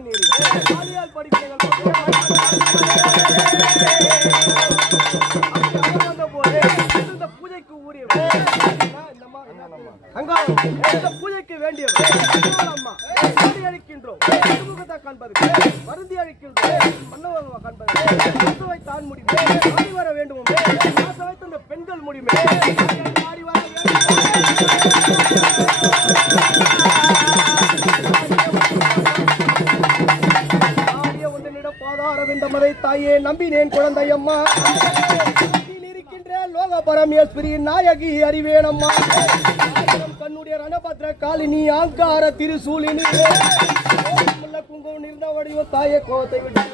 நீர் ஆலியால் படிக்கிறீர்கள் பூஜைக்கு உரிய பூஜைக்கு வேண்டிய அம்மா அளிக்கின்றோம் காண்பது மருந்தி அளிக்கின்றோம் மன்னவங்க காண்பது தான் முடியும் வர வேண்டும் வைத்த பெண்கள் முடியுமே ஆடி வர பாதாரவிந்தமதை தாயே நம்பினேன் குழந்தையம்மா இருக்கின்ற லோக பரமேஸ்வரி நாயகி அறிவேனம்மா கண்ணுடைய ரணபத்ர காலினி ஆங்கார திருசூலினி குங்குமம் இருந்த வடிவ தாயே கோவத்தை விட்டு